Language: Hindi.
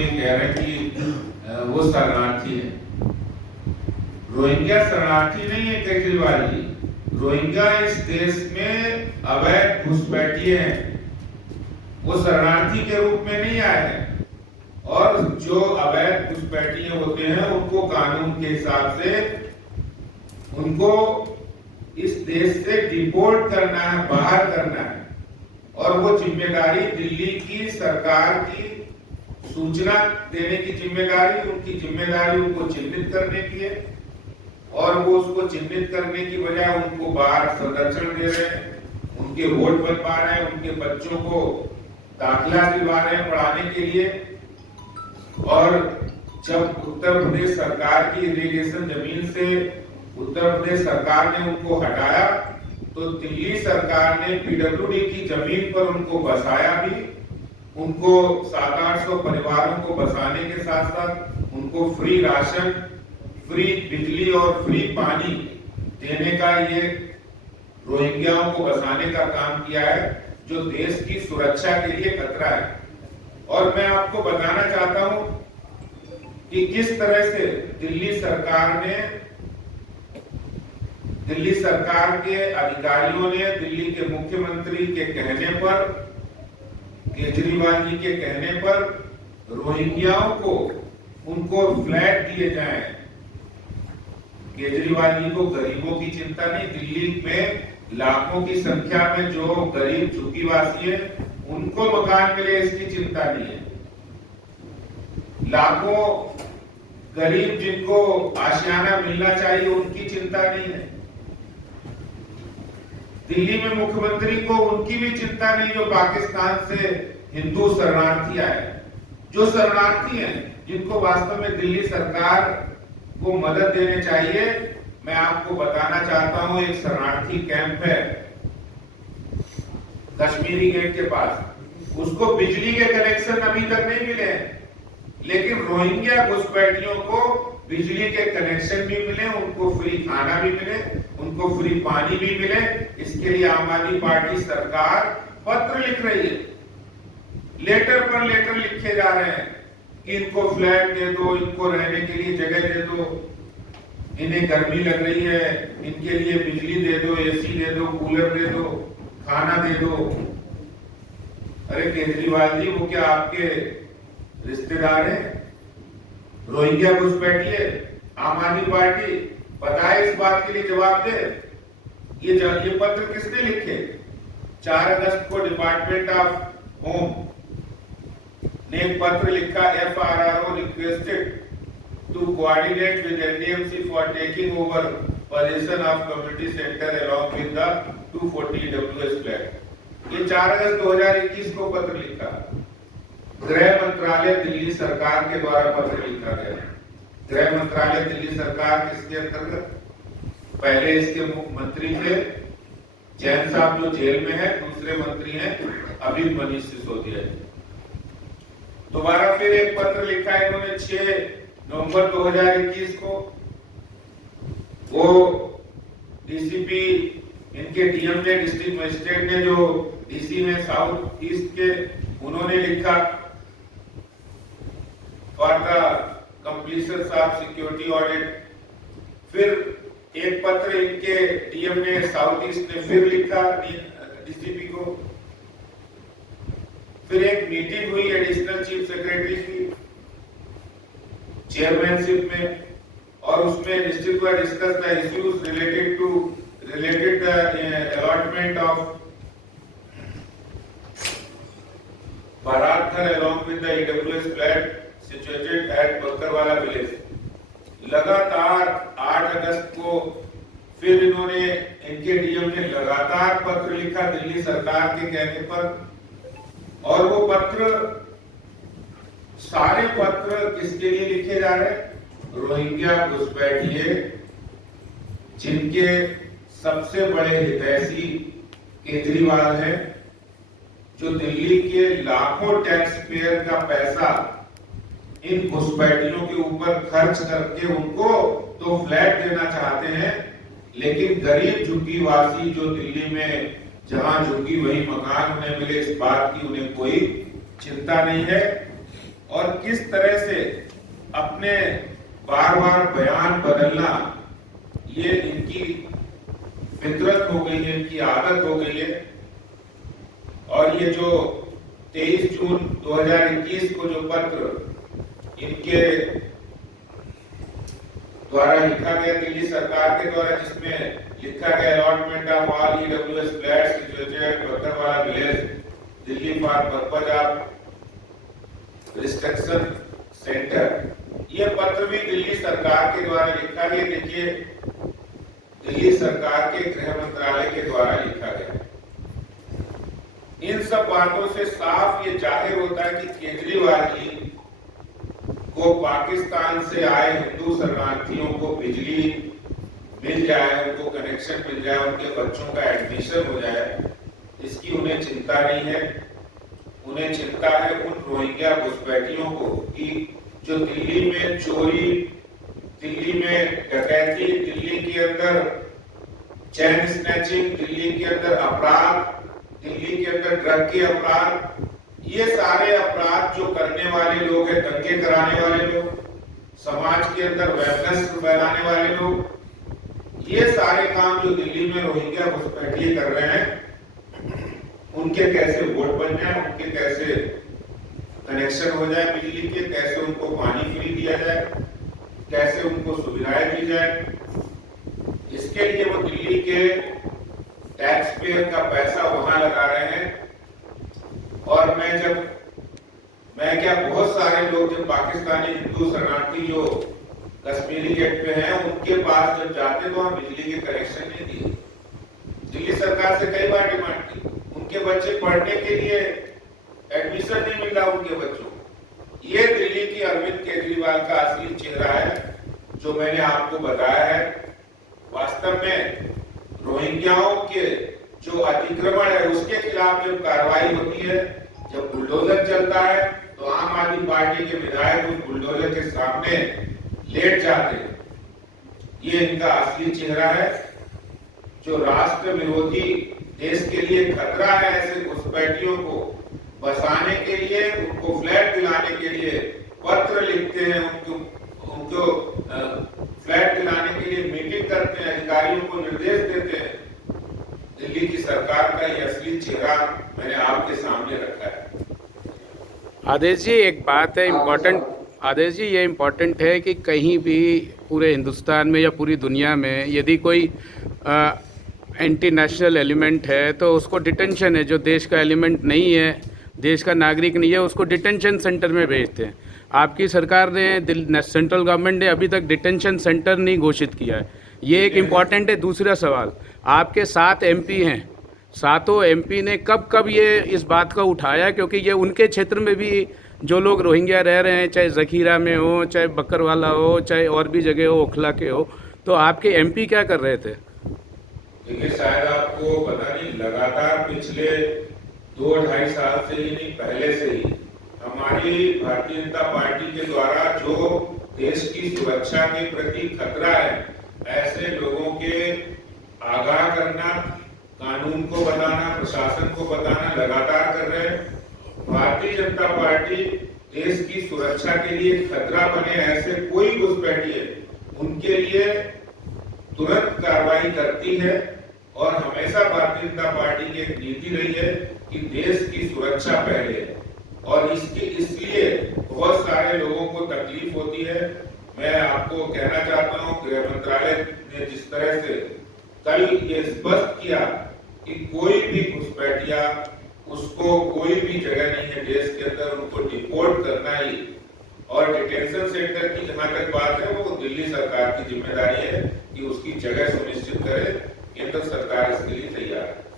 ये कह रहे हैं कि वो शरणार्थी है। रोहिंग्या शरणार्थी नहीं है केजरीवाल जी। रोहिंग्या इस देश में अवैध घुसपैठिए हैं, वो शरणार्थी के रूप में नहीं आए हैं। और जो अवैध घुसपैठिए होते हैं उनको कानून के हिसाब से उनको इस देश से डिपोर्ट करना है, बाहर करना है। और वो जिम्मेदारी दिल्ली की सरकार की सूचना देने की जिम्मेदारी, उनकी जिम्मेदारी उनको चिन्हित करने की है। और वो उसको चिन्हित करने की बजाय उनको बाहर संरक्षण दे रहे हैं, उनके वोट बनवा रहे हैं, उनके बच्चों को दाखिला दिलवा रहे हैं पढ़ाने के लिए। और जब उत्तर प्रदेश सरकार की इरिगेशन जमीन से उत्तर प्रदेश सरकार ने उनको हटाया तो दिल्ली सरकार ने पीडब्ल्यूडी की जमीन पर उनको बसाया भी। उनको 700-800 परिवारों को बसाने के साथ साथ उनको फ्री राशन, फ्री बिजली और फ्री पानी देने का ये रोहिंग्याओं को बसाने का काम किया है, जो देश की सुरक्षा के लिए खतरा है। और मैं आपको बताना चाहता हूं कि किस तरह से दिल्ली सरकार के अधिकारियों ने दिल्ली के मुख्यमंत्री के कहने पर, केजरीवाल जी के कहने पर रोहिंग्याओं को उनको फ्लैट दिए जाएं। केजरीवाल जी को गरीबों की चिंता नहीं, दिल्ली में लाखों की संख्या में जो गरीब झुग्गीवासी हैं उनको मकान मिले इसकी चिंता नहीं है। लाखों गरीब जिनको आशियाना मिलना चाहिए उनकी चिंता नहीं है। दिल्ली में मुख्यमंत्री को उनकी भी चिंता नहीं जो पाकिस्तान से हिंदू शरणार्थी आए, जो शरणार्थी हैं जिनको वास्तव में दिल्ली सरकार को मदद देने चाहिए। मैं आपको बताना चाहता हूं, एक शरणार्थी कैंप है कश्मीरी गेट के पास, उसको बिजली के कनेक्शन अभी तक नहीं मिले हैं। लेकिन रोहिंग्या घुसपैठियों को बिजली के कनेक्शन भी मिले, उनको फ्री खाना भी मिले, उनको फ्री पानी भी मिले। इसके लिए आम आदमी पार्टी सरकार पत्र लिख रही है, लेटर पर लेटर लिखे जा रहे हैं कि इनको फ्लैट दे दो, इनको रहने के लिए जगह दे दो, इन्हें गर्मी लग रही है, इनके लिए बिजली दे दो, एसी दे दो, कूलर दे दो, खाना दे दो। अरे केजरीवाल जी, वो क्या आपके रिश्तेदार हैं? रोहिंग्या घुसपैठिए, आम आदमी पार्टी बताए, इस बात के लिए जवाब दे। ये पत्र किसने लिखे? 4 अगस्त को डिपार्टमेंट ऑफ होम ने एक पत्र लिखा, FRRO requested to coordinate with NDMC for taking over position of community centre along with the 240 EWS flat. ये 4 अगस्त 2021 को पत्र लिखा। गृह मंत्रालय दिल्ली सरकार के द्वारा पत्र लिखा गया। गृह मंत्रालय दिल्ली सरकार किसके अंतर्गत? पहले इसके मुख्यमंत्री थे जैन साहब जो जेल में है, दूसरे मंत्री हैं अभी मनीष सिसोदिया। दोबारा फिर एक पत्र लिखा है इन्होंने 6 नवंबर 2021 को। वो डीसीपी इनके डीएम ने, डिस्ट्रिक्ट मजिस्ट्रेट ने, जो डीसी में साउथ ईस्ट के, उन्होंने लिखा for the completion of security audit. फिर एक पत्र इनके डीएम ने साउथ ईस्ट ने फिर लिखा डीसीपी को। फिर एक मीटिंग हुई एडिशनल चीफ सेक्रेटरी की चेयरमैनशिप में, और उसमें district were discuss the issues related the allotment of Bharatthar along with the EWS flat situated at Bakarwala village. लगातार 8 अगस्त को फिर इन्होंने, इनके डीएम ने लगातार पत्र लिखा दिल्ली सरकार के कहने पर। और वो पत्र, सारे पत्र किसके लिए लिखे जा रहे हैं? रोहिंग्या घुसपैठिए जिनके सबसे बड़े हितैषी केजरीवाल हैं, जो दिल्ली के लाखों टैक्स पेयर का पैसा इन घुसपैठियों के ऊपर खर्च करके उनको तो फ्लैट देना चाहते हैं, लेकिन गरीब झुग्गीवासी जो दिल्ली में जहां झुग्गी वही मकान उन्हें मिले, इस बात की उन्हें कोई चिंता नहीं है। और किस तरह से अपने बार बार बयान बदलना ये इनकी फितरत हो गई है, इनकी आदत हो गई है। और ये जो 23 जून 2021 को जो पत्र इनके द्वारा लिखा गया दिल्ली सरकार के द्वारा, जिसमें लिखा गया allotment of all EWS flats situated Battarwala village Delhi for purpose of restriction centre, ये पत्र भी दिल्ली सरकार के द्वारा लिखा गया। देखिए, दिल्ली सरकार के गृह मंत्रालय के द्वारा लिखा गया। इन सब बातों से साफ ये जाहिर होता है कि केजरीवाल जी को पाकिस्तान से आए हिंदू शरणार्थियों को बिजली मिल जाए, उनको कनेक्शन मिल जाए, उनके बच्चों का एडमिशन हो जाए, इसकी उन्हें चिंता नहीं है। उन्हें चिंता है उन रोहिंग्या घुसपैठियों को कि जो दिल्ली में चोरी, दिल्ली में डकैती, दिल्ली के अंदर चैन स्नैचिंग, दिल्ली के अंदर अपराध, दिल्ली के अंदर ड्रग के अपराध, ये सारे अपराध जो करने वाले लोग हैं, दंगे कराने वाले लोग, समाज के अंदर वैमनस्य फैलाने वाले लोग, ये सारे काम जो दिल्ली में रोहिंग्या घुसपैठिए कर रहे हैं, उनके कैसे वोट बन जाए, उनके कैसे कनेक्शन हो जाए बिजली के, कैसे उनको पानी फ्री दिया जाए, कैसे उनको सुविधाएं दी जाए, इसके लिए वो दिल्ली के टैक्स पेयर का पैसा वहां लगा रहे हैं। और मैं क्या बहुत सारे लोग जो पाकिस्तानी हिंदू शरणार्थी जो कश्मीरी गेट पे हैं, उनके पास जब जाते तो हम बिजली के कनेक्शन नहीं दिए। दिल्ली सरकार से कई बार डिमांड की, उनके बच्चे पढ़ने के लिए एडमिशन नहीं मिल रहा उनके बच्चों को। ये दिल्ली की अरविंद केजरीवाल का असली चेहरा है जो मैंने आपको बताया है। वास्तव में रोहिंग्याओं के जो अतिक्रमण है उसके खिलाफ जब कार्रवाई होती है, जब बुलडोजर चलता है, तो आम आदमी पार्टी के विधायक उस बुलडोजर के सामने लेट जाते हैं। ये इनका असली चेहरा है जो राष्ट्र विरोधी, देश के लिए खतरा है। ऐसे घुसपैठियों को बसाने के लिए, उनको फ्लैट दिलाने के लिए पत्र लिखते हैं, उनको फ्लैट दिलाने के लिए मीटिंग करते हैं, अधिकारियों को निर्देश देते हैं। दिल्ली की सरकार का ये असली चेहरा मैंने आपके सामने रखा है। आदेश जी, एक बात है इम्पोर्टेंट, आदेश जी ये इम्पोर्टेंट है कि कहीं भी पूरे हिंदुस्तान में या पूरी दुनिया में यदि कोई एंटी नेशनल एलिमेंट है तो उसको डिटेंशन है। जो देश का एलिमेंट नहीं है, देश का नागरिक नहीं है, उसको डिटेंशन सेंटर में भेजते हैं। आपकी सरकार ने, सेंट्रल गवर्नमेंट ने अभी तक डिटेंशन सेंटर नहीं घोषित किया है। ये एक इम्पॉर्टेंट है। दूसरा सवाल, आपके 7 MP हैं, सातों MP ने कब ये इस बात का उठाया, क्योंकि ये उनके क्षेत्र में भी जो लोग रोहिंग्या रह रहे हैं, चाहे जखीरा में हो, चाहे बकरवाला हो, चाहे और भी जगह हो, ओखला के हो, तो आपके MP क्या कर रहे थे? देखिए, शायद आपको पता नहीं, लगातार पिछले 2-2.5 साल से ही नहीं, पहले से ही हमारी भारतीय जनता पार्टी के द्वारा जो देश की सुरक्षा के प्रति खतरा है, ऐसे लोगों के आगाह करना, कानून को बताना, प्रशासन को बताना लगातार कर रहे हैं। भारतीय जनता पार्टी देश की सुरक्षा के लिए खतरा बने ऐसे कोई घुसपैठिए, उनके लिए तुरंत कार्रवाई करती है। और हमेशा भारतीय जनता पार्टी की एक नीति रही है कि देश की सुरक्षा पहले है, और इसलिए बहुत सारे लोगों को तकलीफ होती है। मैं आपको कहना चाहता हूं, गृह मंत्रालय ने जिस तरह से कल ये स्पष्ट किया कि कोई भी घुसपैठिया, उसको कोई भी जगह नहीं है देश के अंदर, उनको डिपोर्ट करना ही, और डिटेंशन सेंटर की जहां तक बात है वो दिल्ली सरकार की जिम्मेदारी है कि उसकी जगह सुनिश्चित करे। केंद्र सरकार इसके लिए तैयार है।